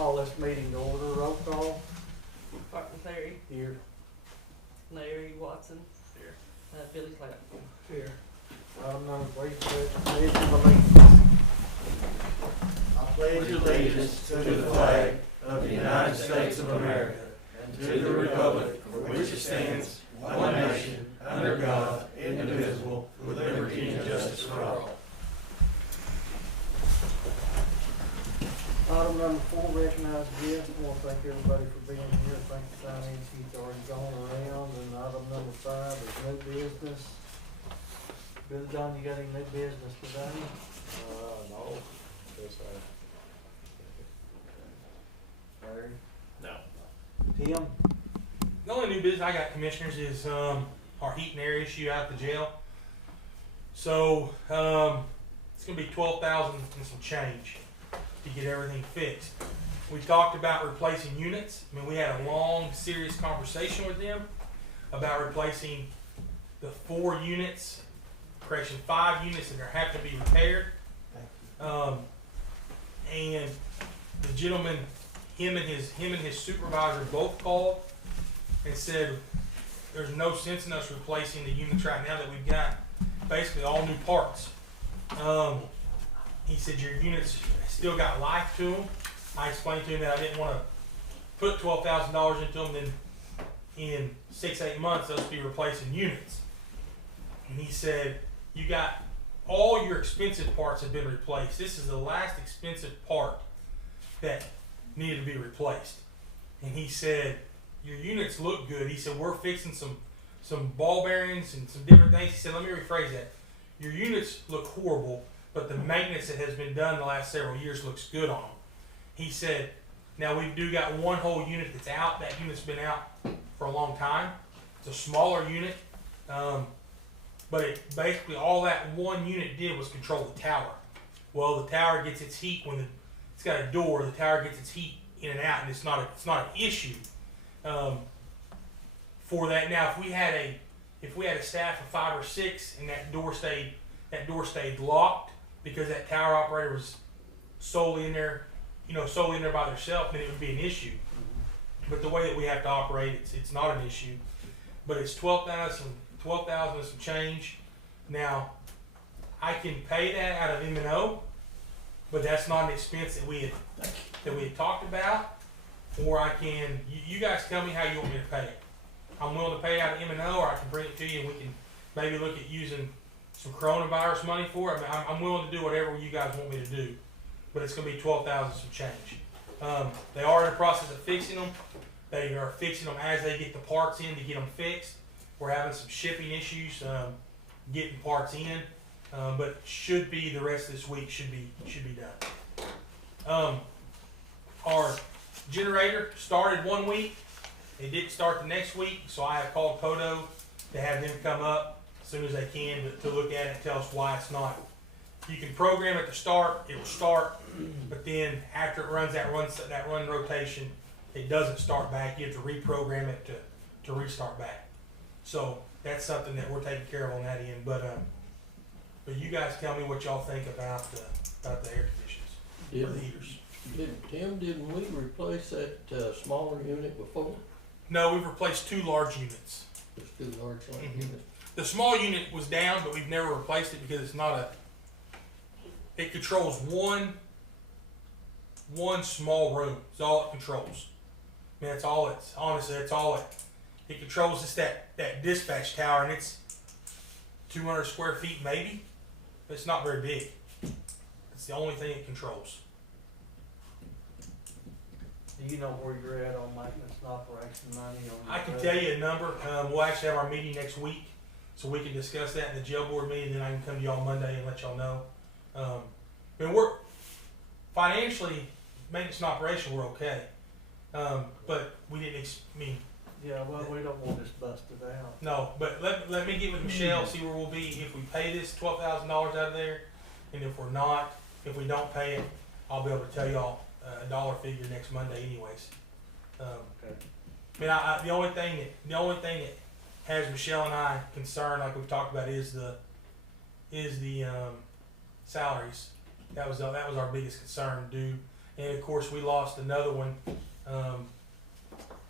Call this meeting to order. Roll call. Barton Perry, Here. Larry Watson, Here. Billy Clapp. Here. Item number 3, pledge of allegiance. I pledge allegiance to the flag of the United States of America and to the republic for which it stands, one nation, under God, indivisible, with liberty and justice for all. Item number 4, recognize guests. I want to thank everybody for being here. Thank the finance sheet's already gone around. And item number 5 is new business. Billy John, you got any new business today? No. Yes, Larry? No. Tim? The only new business I got, commissioners, is our heat and air issue out at the jail. So it's going to be $12,000 and some change to get everything fixed. We talked about replacing units. I mean, we had a long, serious conversation with them about replacing the 4 units, correction, 5 units that are have to be repaired. And the gentleman, him and his supervisor both called and said there's no sense in us replacing the units right now that we've got basically all new parts. He said your units still got life to them. I explained to him that I didn't want to put $12,000 into them, then in 6-8 months they'll be replacing units. And he said, you got all your expensive parts have been replaced. This is the last expensive part that needed to be replaced. And he said, your units look good. He said, we're fixing some ball bearings and some different things. He said, let me rephrase that. Your units look horrible, but the maintenance that has been done the last several years looks good on them. He said, now we do got one whole unit that's out. That unit's been out for a long time. It's a smaller unit, but it basically all that one unit did was control the tower. Well, the tower gets its heat when it's got a door. The tower gets its heat in and out, and it's not an issue for that. Now, if we had a staff of 5 or 6 and that door stayed locked because that tower operator was solely in there by themselves, then it would be an issue. But the way that we have to operate, it's not an issue. But it's $12,000 and some change. Now, I can pay that out of M&O, but that's not an expense that we had talked about. Or I can, you guys tell me how you want me to pay it. I'm willing to pay it out of M&O, or I can bring it to you and we can maybe look at using some coronavirus money for it. I mean, I'm willing to do whatever you guys want me to do, but it's going to be $12,000 some change. They are in the process of fixing them. They are fixing them as they get the parts in to get them fixed. We're having some shipping issues getting parts in, but should be the rest of this week should be done. Our generator started one week. It didn't start the next week, so I have called Poto to have them come up as soon as they can to look at it and tell us why it's not. You can program it to start, it'll start, but then after it runs that run rotation, it doesn't start back. You have to reprogram it to restart back. So that's something that we're taking care of on that end. But you guys tell me what y'all think about the air conditions or the heaters. Didn't we replace that smaller unit before? No, we've replaced 2 large units. There's 2 large Mhm. units. The small unit was down, but we've never replaced it because it's not it controls one small room. It's all it controls. I mean, that's all it controls is that dispatch tower, and it's 200 square feet maybe. But it's not very big. It's the only thing it controls. Do you know where you're at on maintenance and operation money? I can tell you a number. We'll actually have our meeting next week, so we can discuss that in the jail board meeting. Then I can come to y'all Monday and let y'all know. I mean, we're financially maintenance and operation. We're okay, but we didn't. Yeah, well, we don't want this busted out. No, but let me get with Michelle, see where we'll be if we pay this $12,000 out of there, and if we don't pay it, I'll be able to tell y'all a dollar figure next Monday, anyways. Okay. I mean, the only thing that has Michelle and I concerned, like we've talked about, is the salaries. That was our biggest concern. and of course we lost another one.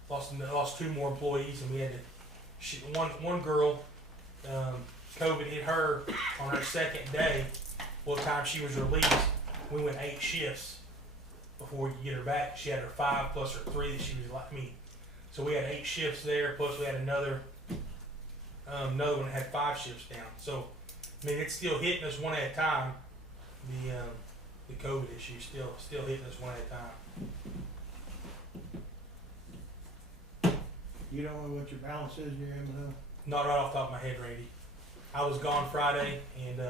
Lost 2 more employees, and we had to. One girl, COVID hit her on her second day. Well, the time she was released, we went 8 shifts before we could get her back. She had her 5 plus her 3 that she was like me. So we had 8 shifts there, plus we had another one that had 5 shifts down. So, I mean, it's still hitting us one at a time. The COVID issue still hitting us one at a time. You don't know what your balance is in your M&O? Not right off the top of my head, Randy. I was gone Friday, and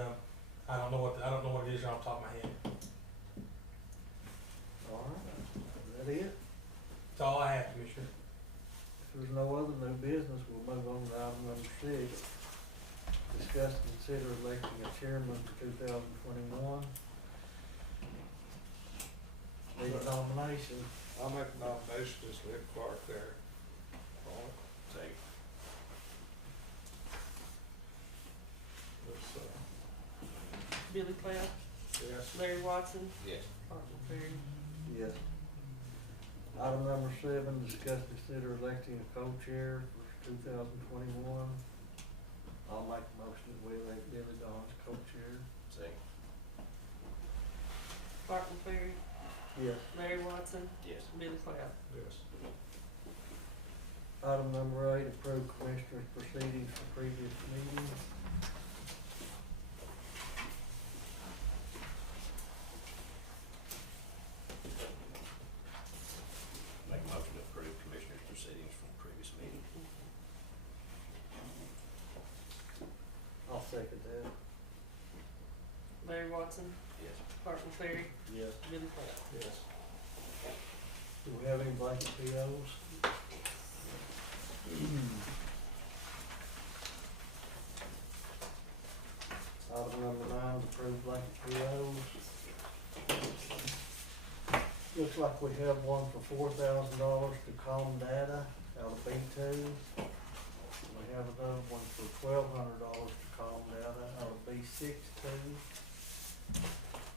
I don't know what it is right off the top of my head. Alright, is that it? That's all I have, Commissioner. If there's no other new business, we'll move on to item number 6. Discuss and consider electing a chairman for 2021. Need a nomination. I'll make a nomination, just leave Clark there. Second. Billy Cloud, Yes. Larry Watson, Yes. Martin Perry. Yes. Item number 7, discuss and consider electing a co-chair for 2021. I'll make a motion that we elect Billy Don as co-chair. Second. Martin Perry, Yes. Larry Watson, Yes. Billy Cloud. Yes. Item number 8, approve commissioners' proceedings for previous meetings. Make a motion to approve commissioners' proceedings from previous meeting. I'll second that. Larry Watson, Yes. Martin Perry, Yes. Billy Cloud. Yes. Do we have any blanket POs? Item number 9, approve blanket POs. Looks like we have one for $4,000 to Calm Data out of B2. We have another one for $1,200 to Calm Data out of B62.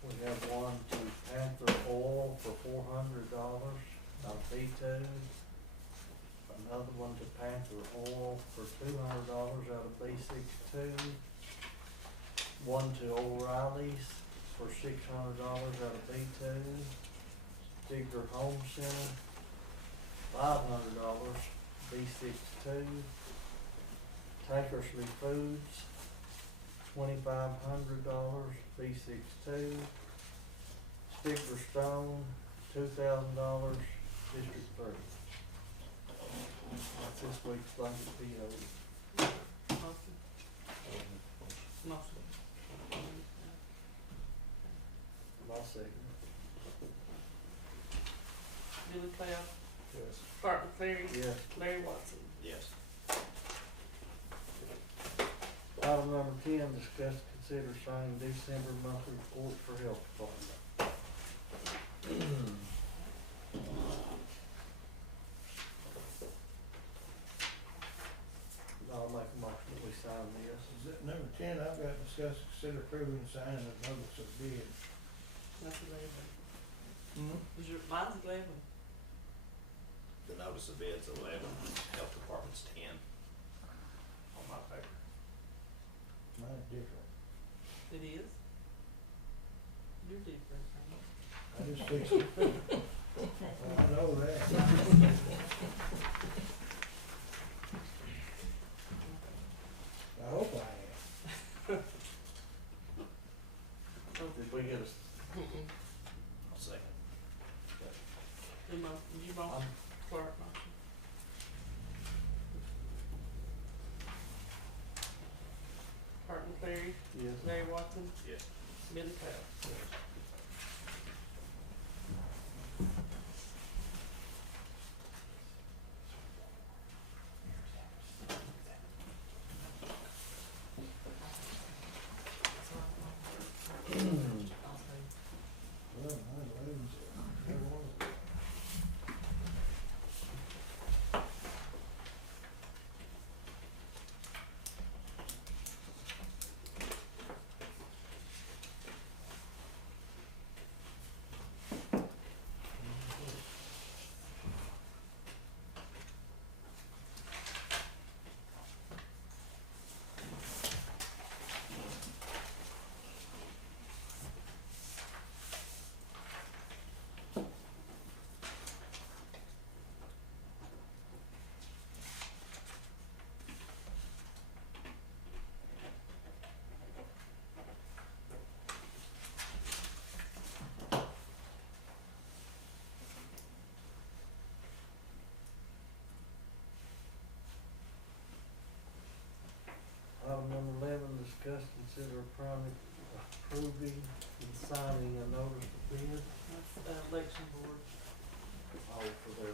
We have one to Panther Oil for $400 out of B2. Another one to Panther Oil for $200 out of B62. One to O'Reilly's for $600 out of B2. Stigler Home Center, $500, B62. Tankersley Foods, $2,500, B62. Stigler Stone, $2,000, District 3. That's this week's blanket PO. Motion. Motion. I'll second it. Billy Cloud, Yes. Martin Perry, Yes. Larry Watson. Yes. Item number 10, discuss and consider signing December monthly report for health department. I'll make a motion that we sign this. Is it number 10, I've got discuss, consider approving and signing a notice of bid. That's 11. Hmm? Was your, mine's 11. The notice of bid's 11, health department's 10 on my paper. Mine's different. It is? You're different, huh? I just fixed it. Well, I know that. I hope I am. Did we get a, Mm-mm. I'll second. Who mo, you motion, Clark motion. Martin Perry, yes. Larry Watson, Yes. Billy Cloud. Well, mine's 11, so there was. approving and signing a notice of bid, That's, election board. all for their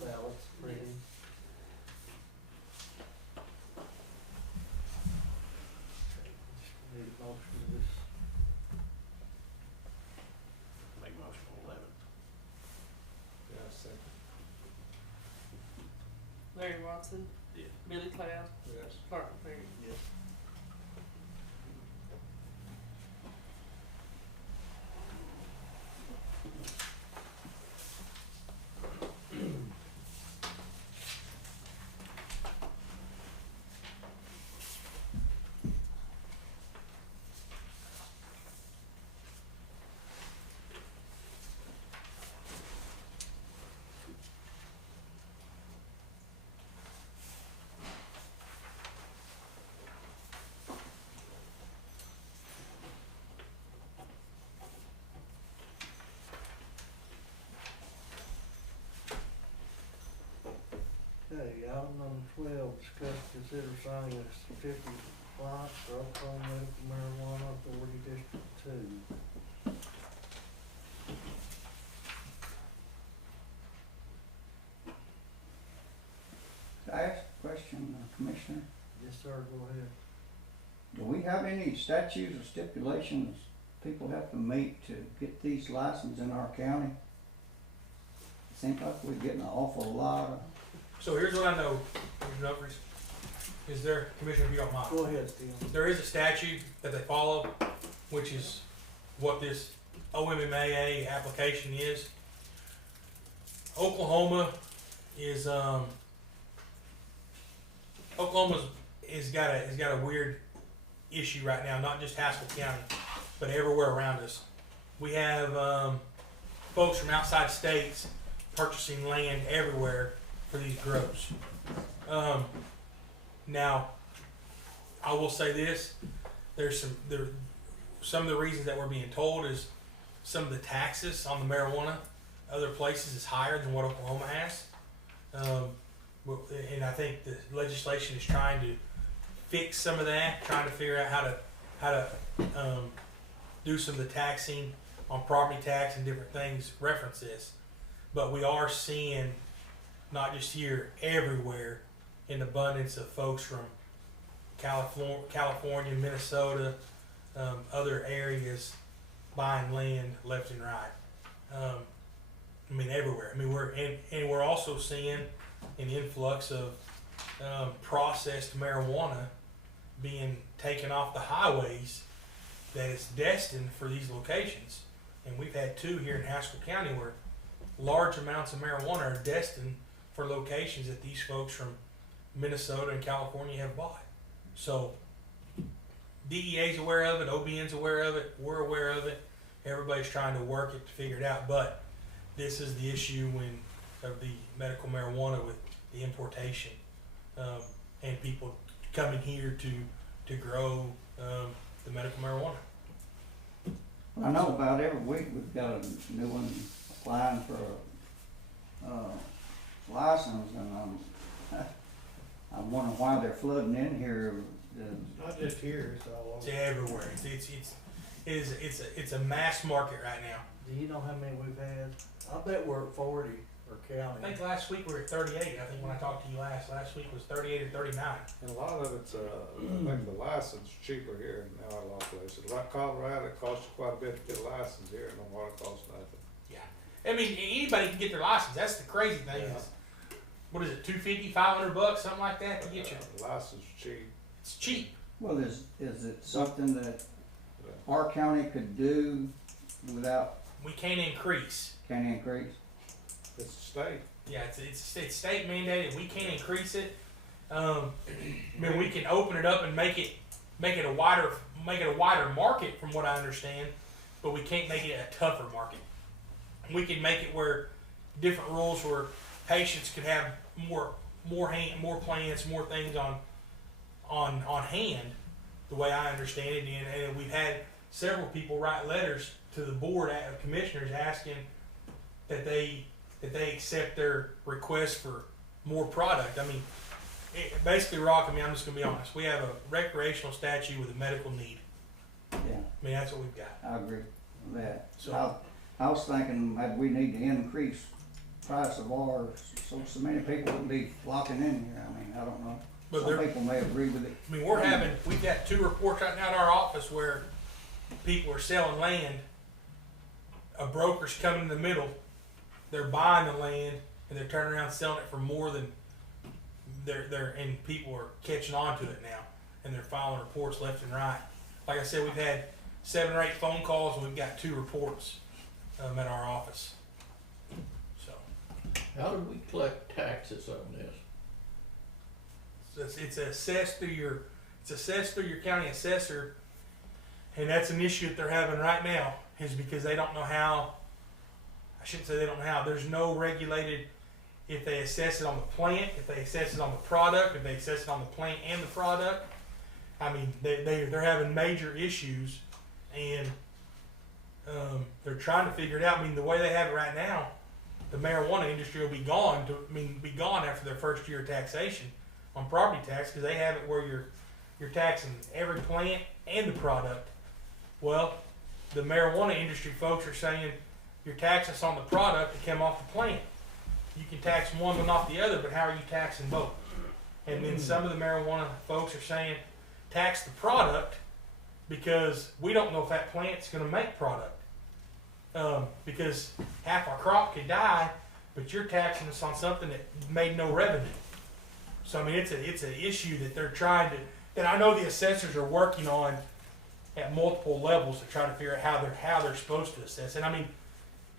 ballots printing. Need a motion to this. Make motion for 11. Yeah, second, Larry Watson. Yeah. Billy Cloud. yes. Clark Perry. Yes. Okay, item number 12, discuss, consider signing a certificate of compliance for Oklahoma Medical Marijuana Authority District 2. Could I ask a question, Commissioner? Yes, sir, go ahead. Do we have any statutes or stipulations people have to meet to get these licenses in our county? It seems like we're getting an awful lot of, So here's what I know, Commissioner Humphries. Is there, Commissioner, if you don't mind? Go ahead, Steve. There is a statute that they follow, which is what this OMMAA application is. Oklahoma is Oklahoma's is got a weird issue right now, not just Haskell County, but everywhere around us. We have folks from outside states purchasing land everywhere for these grows. Now, I will say this: some of the reasons that we're being told is some of the taxes on the marijuana other places is higher than what Oklahoma has, and I think the legislation is trying to fix some of that, trying to figure out how to do some of the taxing on property tax and different things reference this. But we are seeing, not just here, everywhere, an abundance of folks from California, Minnesota, other areas buying land left and right. I mean, everywhere. I mean, we're also seeing an influx of processed marijuana being taken off the highways that is destined for these locations. And we've had two here in Haskell County where large amounts of marijuana are destined for locations that these folks from Minnesota and California have bought. So DEA's aware of it, OBN's aware of it, we're aware of it. Everybody's trying to work it to figure it out, but this is the issue of the medical marijuana with the importation and people coming here to grow the medical marijuana. I know about every week we've got a new one applying for a license, and I'm wondering why they're flooding in here. Not just here, it's all It's over. everywhere. It's a mass market right now. Do you know how many we've had? I bet we're at 40 or I counting. think last week we were at 38. I think when I talked to you last week was 38 or 39. And a lot of it's, I think the license is cheaper here than a lot of places. Like Colorado, it costs you quite a bit to get a license here, and the water costs nothing. I mean, anybody can get their license. That's the crazy thing. Yeah. Is, what is it, $250, $500, something like that to get you? License is cheap. It's cheap. Well, is it something that Yeah. our county could do without We can't increase. county increase? It's a state. Yeah, it's state mandated. We can't increase it. I mean, we can open it up and make it a wider market, from what I understand, but we can't make it a tougher market. We can make it where different rules where patients could have more plants, more things on hand, the way I understand it. And we've had several people write letters to the board of commissioners asking that they accept their request for more product. I mean, basically, Rock, I mean, I'm just going to be honest. We have a recreational statute with a medical need. Yeah, I mean, that's what we've got. I agree with that. So- I was thinking that we need to increase price of ours, so many people wouldn't be flocking in here. I mean, I don't know. But Some there, people may agree with it. I mean, we've got 2 reports right now in our office where people are selling land. A broker's coming in the middle. They're buying the land and they're turning around and selling it for more than and people are catching on to it now. And they're filing reports left and right. Like I said, we've had 7 or 8 phone calls and we've got 2 reports at our office. So How do we collect taxes on this? it's assessed through your county assessor, and that's an issue that they're having right now, is because they don't know how. I shouldn't say they don't know how. There's no regulated if they assess it on the plant, if they assess it on the product, if they assess it on the plant and the product. I mean, they're having major issues, and they're trying to figure it out. I mean, the way they have it right now, the marijuana industry will be gone. Be gone after their first year of taxation on property tax, because they have it where you're taxing every plant and the product. Well, the marijuana industry folks are saying you're taxing us on the product that came off the plant. You can tax one but not the other, but how are you taxing both? And then some of the marijuana folks are saying tax the product because we don't know if that plant's going to make product. Because half our crop could die, but you're taxing us on something that made no revenue. So I mean, it's an issue that they're trying to, that I know the assessors are working on at multiple levels to try to figure out how they're supposed to assess. And I mean,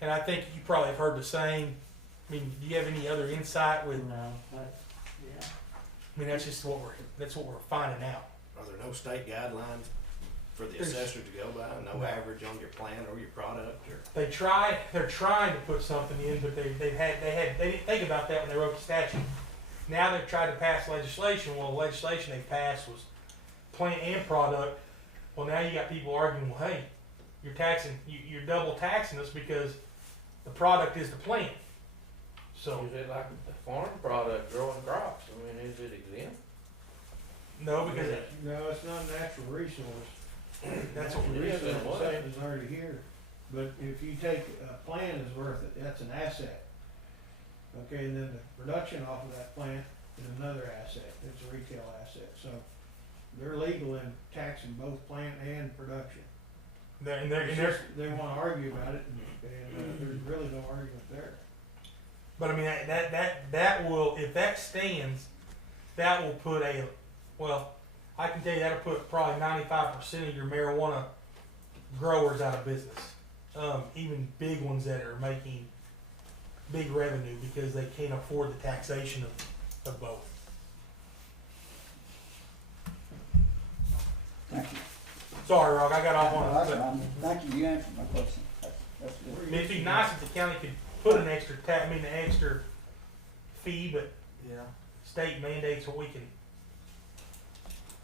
and I think you probably have heard the saying. I mean, do you have any other insight with? No, but, yeah. I mean, that's what we're finding out. Are there no state guidelines for the There's- assessor to go by? No average on your plant or your product? Or They're trying to put something in, but they didn't think about that when they wrote the statute. Now they've tried to pass legislation. Well, the legislation they passed was plant and product. Well, now you got people arguing, well, hey, you're double taxing us because the product is the plant. So Is it like a farm product, growing crops? I mean, is it exempt? no, because No, it's not a natural resource. that's what Natural it is, resource what? is already here. But if you take a plant is worth it, that's an asset. Okay, and then the production off of that plant is another asset. It's a retail asset. So they're legal in taxing both plant and production. It's just, they wanna argue about it and there's really no argument there. but I mean that will, if that stands, that will put I can tell you that'll put probably 95% of your marijuana growers out of business. Even big ones that are making big revenue because they can't afford the taxation of both. Thank you. Sorry, Rock, I got off on That's it. fine. Thank you, you answered my question. That's I good. mean, it'd be nice if the county could put an extra an extra fee, but Yeah. state mandates what we can.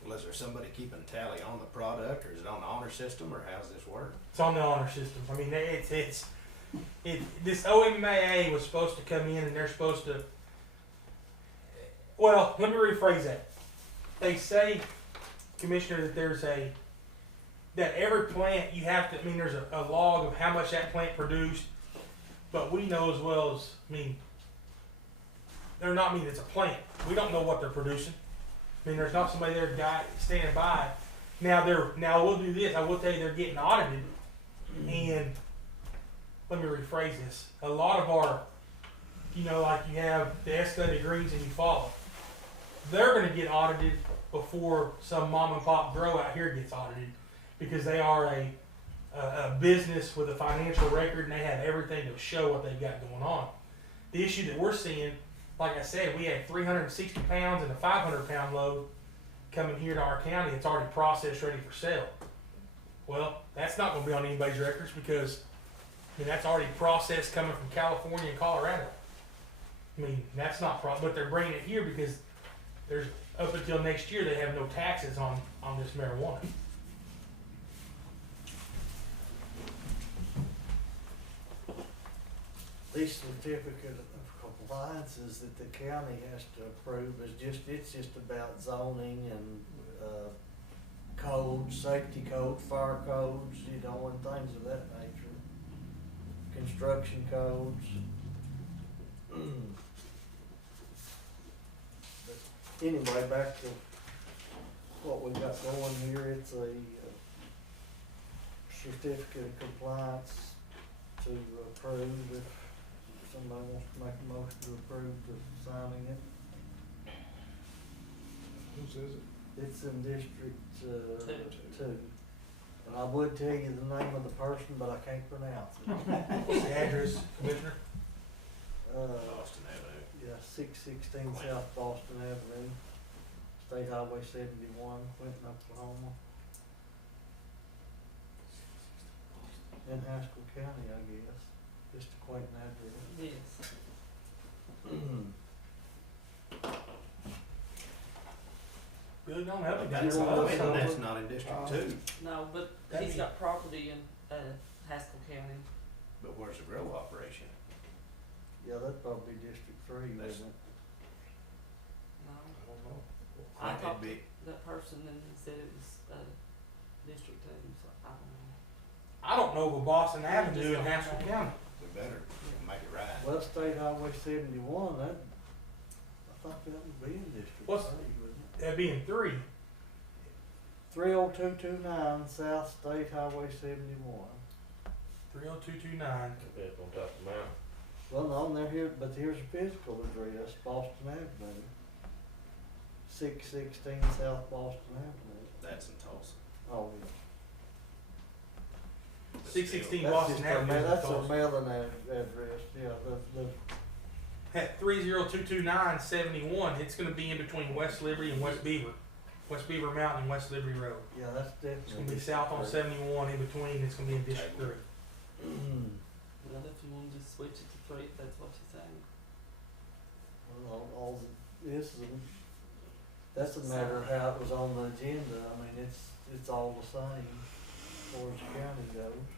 well, is there somebody keeping tally on the product, or is it on the honor system, or how's this work? It's on the honor system. I mean, this OMAA was supposed to come in and they're supposed to. Well, let me rephrase that. They say, Commissioner, that that every plant you have to. I mean, there's a log of how much that plant produced, but we know as well as they're not. I mean, it's a plant. We don't know what they're producing. I mean, there's not somebody there standing by. Now we'll do this. I will tell you they're getting audited, and let me rephrase this. A lot of our, like you have the escalated greens and you follow. They're going to get audited before some mom and pop grow out here gets audited, because they are a business with a financial record and they have everything to show what they've got going on. The issue that we're seeing, like I said, we had 360 pounds and a 500-pound load coming here to our county. It's already processed, ready for sale. Well, that's not going to be on anybody's records because that's already processed coming from California and Colorado. I mean, that's not but they're bringing it here because there's up until next year they have no taxes on this marijuana. These certificate of compliances that the county has to approve it's just about zoning and, codes, safety code, fire codes, you know, and things of that nature. Construction codes. But anyway, back to what we got going here, it's a certificate of compliance to approve if somebody wants to make a motion to approve the signing it. Whose is it? It's in District, Two. 2. And I would tell you the name of the person, but I can't pronounce it. What's the address, Commissioner? Boston Avenue. Yeah, 616 South Boston Avenue, State Highway 71, Clinton, Oklahoma. In Haskell County, I guess, just a quaint address. Yes. Really don't have it. That's I all. mean, that's not in District Two, No, but That'd he's be- got property in, Haskell County. but where's the grill operation? Yeah, that'd probably be District 3, That's- wouldn't it? No, I don't know. I It'd talked to be- that person and he said it was, District 2, so I don't know. I don't know of a Boston Just Avenue in don't Haskell know. County. We better make it right. Well, State Highway 71, I thought that would be in District 3, What's- wouldn't it? That'd be in 3. 30229 South State Highway 71. 30229. Up on top of the mountain. Well, no, they're here, but here's a physical address, Boston Avenue. 616 South Boston Avenue. That's in Tulsa. Oh, yeah. But 616 still, That's Boston just their Avenue. ma- that's their Tulsa. mailing address, yeah, At 3022971, it's gonna be in between West Liberty and West Beaver. West Beaver Mountain and West Liberty Road. yeah, that's It's gonna definitely. be south on 71, in between, it's gonna be in District 3. Well, if you want to just switch it to 3, if that's what you're saying. Well, all this is, that's a matter of how it was on the agenda, I mean, it's all the same, as far as the county goes.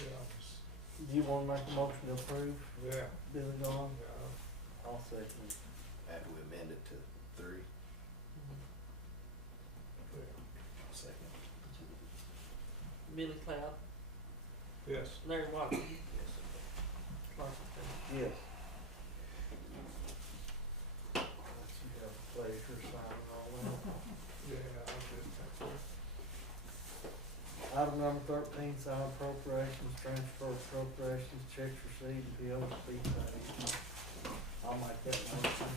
Yeah, Do you wanna make a motion to approve, yeah, Billy Gone? yeah. I'll second it. After we amend it to 3, Yeah. I'll second. Billy Cloud, Yes. Larry Watson, Yes. Clark, Yes. You have a pleasure signing all that. Yeah, I did, thank you. Item number 13, sign appropriations, transfer appropriations, checks received, and bills to be paid. I'll make that motion.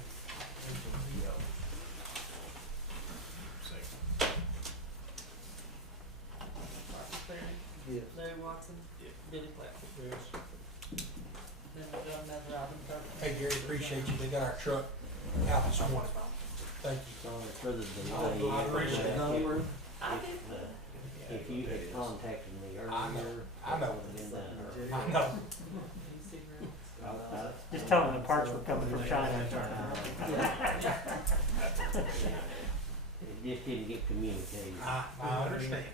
Second. Clark Terry, Yes. Larry Watson, Yeah. Billy Cloud. Yes. Then we've got another item 13. Hey Gary, appreciate you, they got our truck out this morning. Thank you. Sorry for the delay. I appreciate it. Number, I did. If you had contacted me I know, earlier, I know. it would have been done. I know. Can you see her? Just tell them the parts were coming from China. It just didn't get communicated. I understand.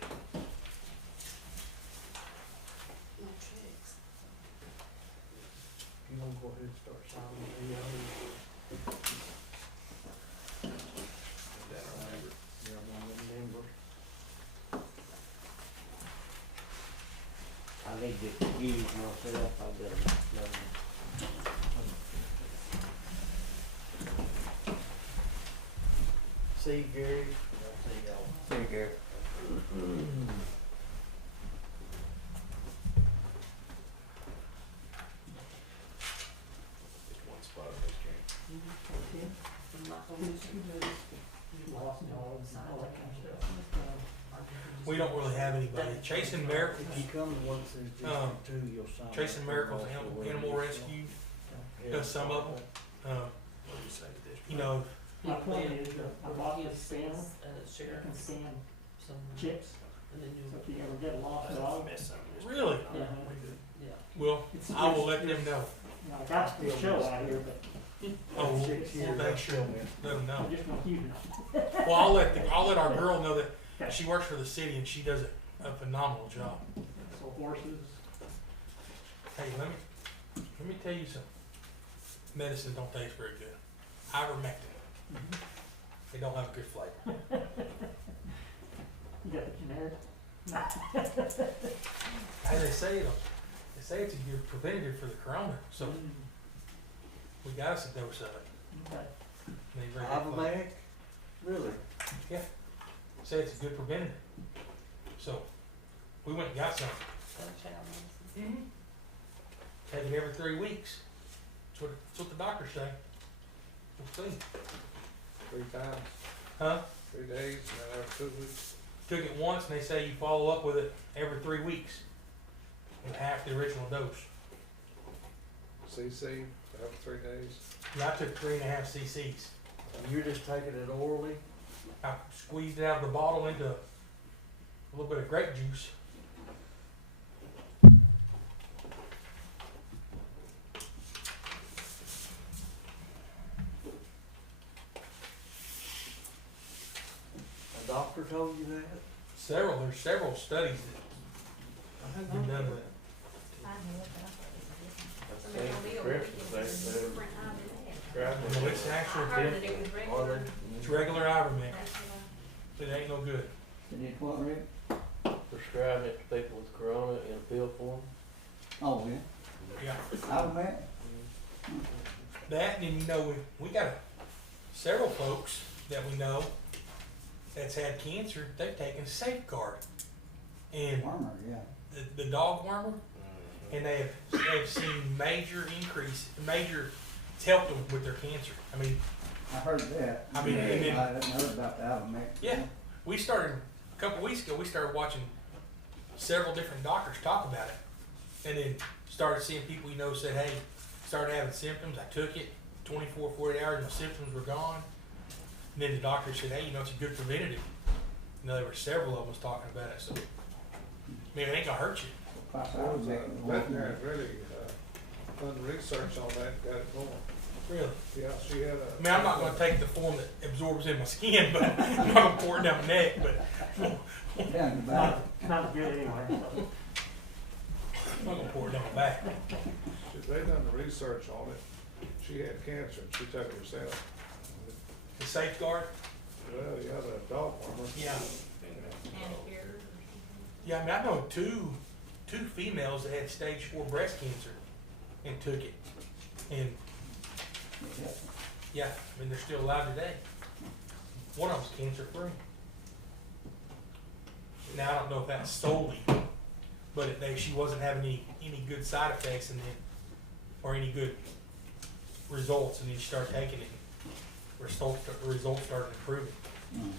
No checks. you wanna go ahead and start signing the Yeah, I'm on the number. I need to use myself, I've got another. See you, Gary. See y'all. See you, Gary. Just one spot on this game. I'm not gonna miss you, but you lost all the signs. We don't really have anybody. Chase and Merrick, If you come to work through District 2, you'll sign. Chase and up Miracle's for Animal, also Animal where you Rescue, sign. does some of them. What do you say to this? You know, My plan is I bought this scanner, Sheriff. I can scan Some, chips, and then so you, if you ever get a lost I dog, missed something. Just- Really? Yeah. We good. yeah. well, it's. I will let them know. You know, I got the show out here, but Oh, we'll 6 years, make sure, I'll let them know. I just want you to know. Well, I'll let our girl know that she works for the city and she does a phenomenal job. So horses, Hey, let me tell you something. Medicine don't taste very good. Ivermectin. They don't have a good flavor. You got the generic? As they say, it's a good preventative for the corona, so we got us a dose of it. Okay. And they very good flavor. Ivermectin? Really? Say it's a good preventative. So we went and got some. Take it every 3 weeks. That's what the doctors say. We'll see. 3 times, Huh? 3 days, and then every 2 weeks. Took it once and they say you follow up with it every 3 weeks with half the original dose. CC, every 3 days. And I took 3.5 cc's. And you're just taking it orally? I squeezed it out of the bottle into a little bit of grape juice. A doctor told you that? There's several studies I that have been done with it. No, it's actual, it's regular ivermectin. It ain't no good. They did what, Rick? Prescribing it to people with corona in a pill form. Oh, yeah. Yeah. Ivermectin? That, and you know, we got several folks that we know that's had cancer, they've taken Safeguard. And Farmer, yeah. the dog wormer, and they've seen major increase, it's helped them with their cancer. I mean, I heard that. I mean, and then- I hadn't heard about the ivermectin. Yeah. we started, a couple weeks ago, we started watching several different doctors talk about it. And then started seeing people, you know, said, hey, started having symptoms, I took it, 24, 48 hours, and the symptoms were gone. And then the doctor said, hey, you know, it's a good preventative. You know, there were several of them was talking about it, so, I mean, it ain't gonna hurt you. Plus, Veterinarian ivermectin. really, done research on that and got it going. Really. Yeah, she had a. I mean, I'm not gonna take the form that absorbs in my skin, but I'm not gonna pour it down my neck, but Down the back. Not good anyway, so. I'm not gonna pour it down my back. They done the research on it. She had cancer and she took it herself. The Safeguard, Well, yeah, the dog farmer. yeah. Yeah, I mean, I know two females that had stage 4 breast cancer and took it. And yeah, I mean, they're still alive today. One of them's cancer free. Now, I don't know if that's solely, but she wasn't having any good side effects and then, or any good results, and then she started taking it. The results started improving. Mm.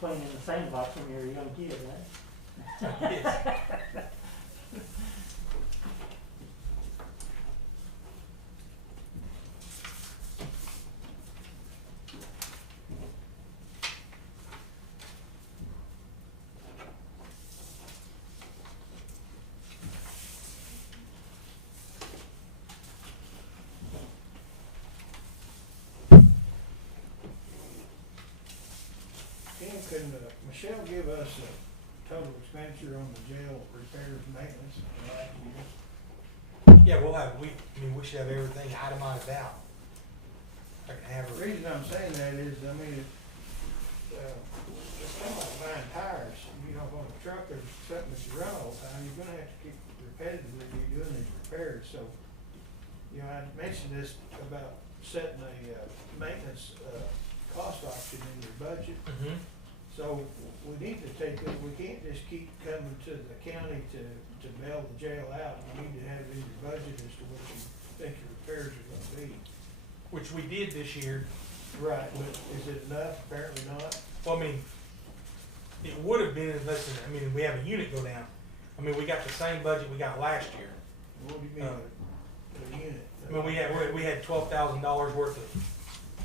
Playing in the sandbox when you're a young kid, right? Yes. Ken, can Michelle give us a total expenditure on the jail repairs and maintenance in the last year? Yeah, we should have everything itemized out. I can have The her. reason I'm saying that is, I mean, it's kind of like buying tires. You know, on a truck or something that you run all the time, you're gonna have to keep repetitively be doing these repairs. So, you know, I mentioned this about setting a maintenance cost option in your budget. Mm-hmm. So we need to take it, we can't just keep coming to the county to bail the jail out. You need to have it in your budget as to what you think your repairs are gonna be. Which we did this year. Right, but is it enough? Apparently not. Well, I mean, it would have been unless, we have a unit go down. I mean, we got the same budget we got last year. What do you mean, a unit? I mean, we had $12,000 worth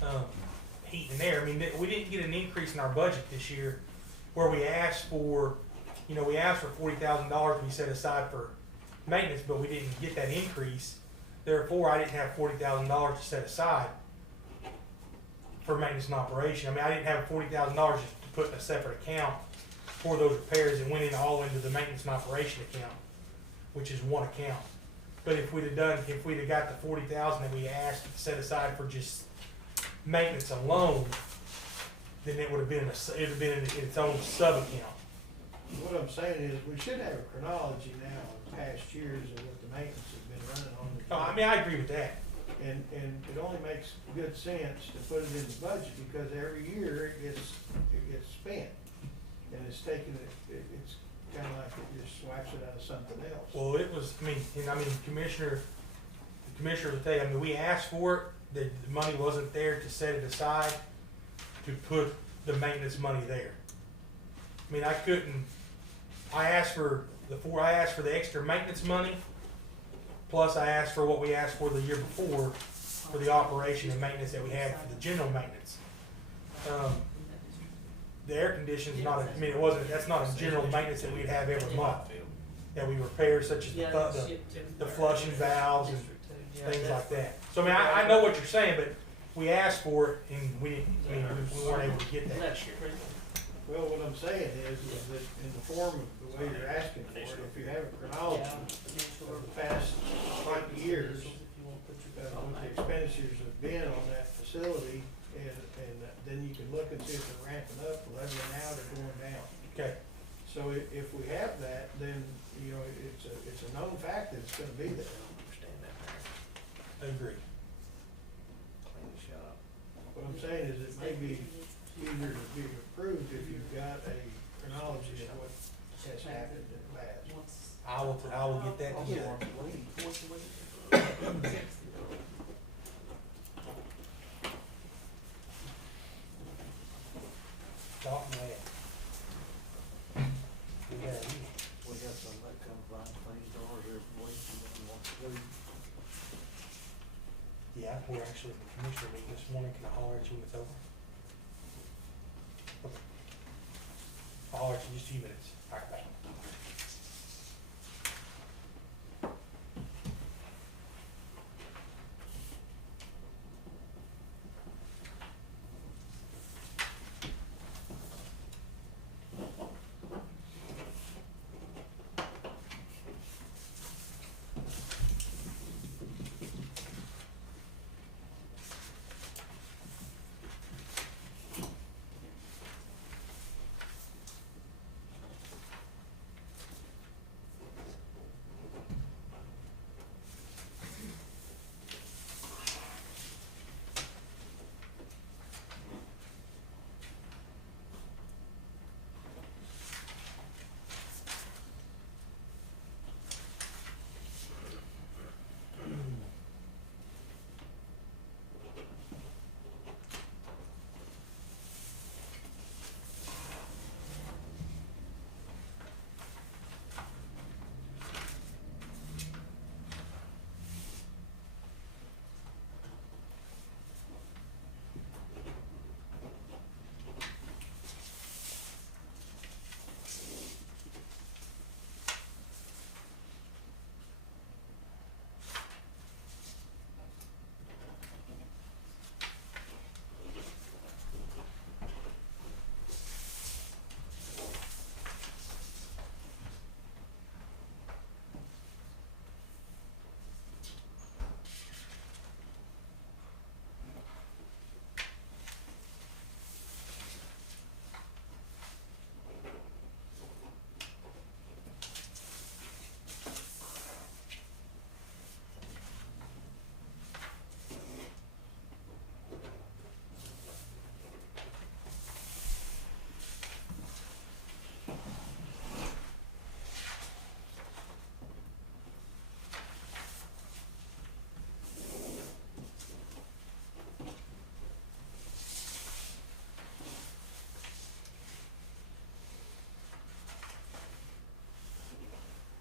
of heat and air. I mean, we didn't get an increase in our budget this year where we asked for, we asked for $40,000 to be set aside for maintenance, but we didn't get that increase. Therefore, I didn't have $40,000 to set aside for maintenance and operation. I mean, I didn't have $40,000 to put in a separate account for those repairs. It went all into the maintenance and operation account. which is one account. But if we'd have got the 40,000 that we asked set aside for just maintenance alone, then it would have been in its own sub account. What I'm saying is, we should have a chronology now of past years of what the maintenance has been running on the. Oh, I mean, I agree with that. And it only makes good sense to put it in the budget, because every year it gets spent. And it's taking it's kinda like it just swipes it out of something else. Well, it was, the commissioner will tell you, I mean, we asked for it, the money wasn't there to set it aside to put the maintenance money there. I mean, I asked for the extra maintenance money, plus I asked for what we asked for the year before for the operation and maintenance that we had for the general maintenance. The air conditioning's not, that's not a general maintenance that we'd have every month, that we repair, such as the flushing valves and things like that. So I mean, I know what you're saying, but we asked for it and we weren't able to get that this year. Well, what I'm saying is that in the form of the way you're asking for it, if you have a chronology of the past 20 years, what the expenditures have been on that facility, and then you can look and see if they're ramping up, leveling out, or going down. Okay. So if we have that, then, it's a known fact that it's gonna be there. I agree. Clean the shop. What I'm saying is it may be easier to be approved if you've got a chronology of what has happened in the past. I will get that together. Talk to that. We got somebody come by and clean doors every week, and then wants to do. Yeah, we're actually in the commissioner meeting this morning. Can I holler at you when it's over? Okay. I'll holler at you in just a few minutes. All right, bye.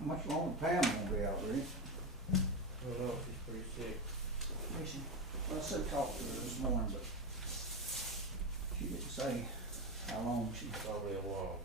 How much longer Pam gonna be out there? I don't know, she's pretty sick. I said talk to her this morning, but she didn't say how long she. Probably a while.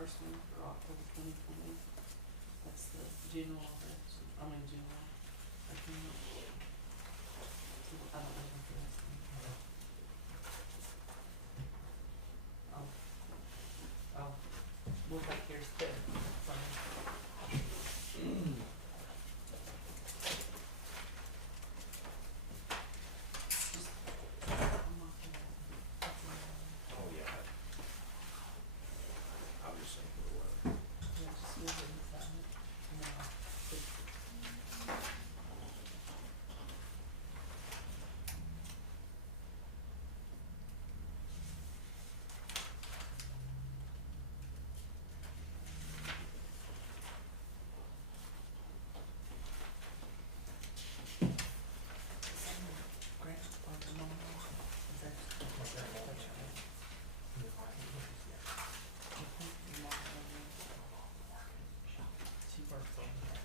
first one for October 2020. That's the general, general account. So I don't know what the rest of them. We'll take care of that. Oh, yeah. I'm just saying for the weather. Yeah, just move it inside it. And then I'll fix it. Grant or the mom. Is that? What's that? That's right. I think the mom will be- She works on that.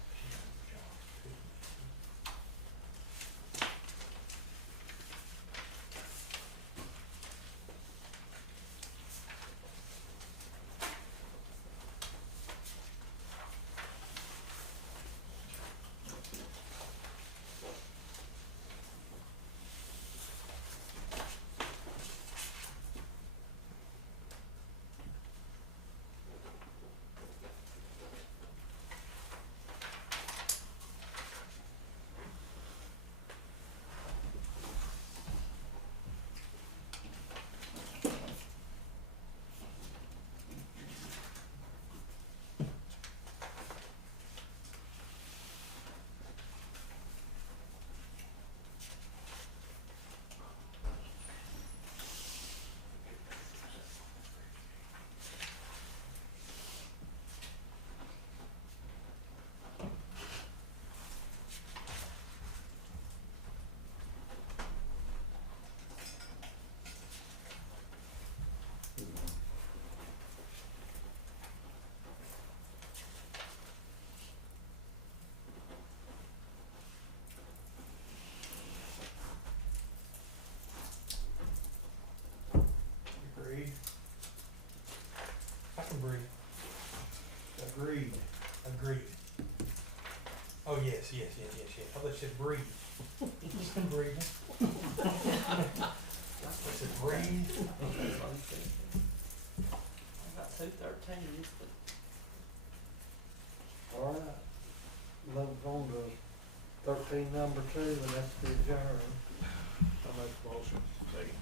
Agreed. I can breathe. Agreed. Agreed. Oh, yes. I thought you said breathe. You can breathe. I said breathe. That's what I'm saying. I got 213s, but Alright, move on to 13 number 2, and that's the adjourn. I make a motion. Second.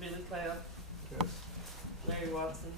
Billy Cloud, Yes. Larry Watson,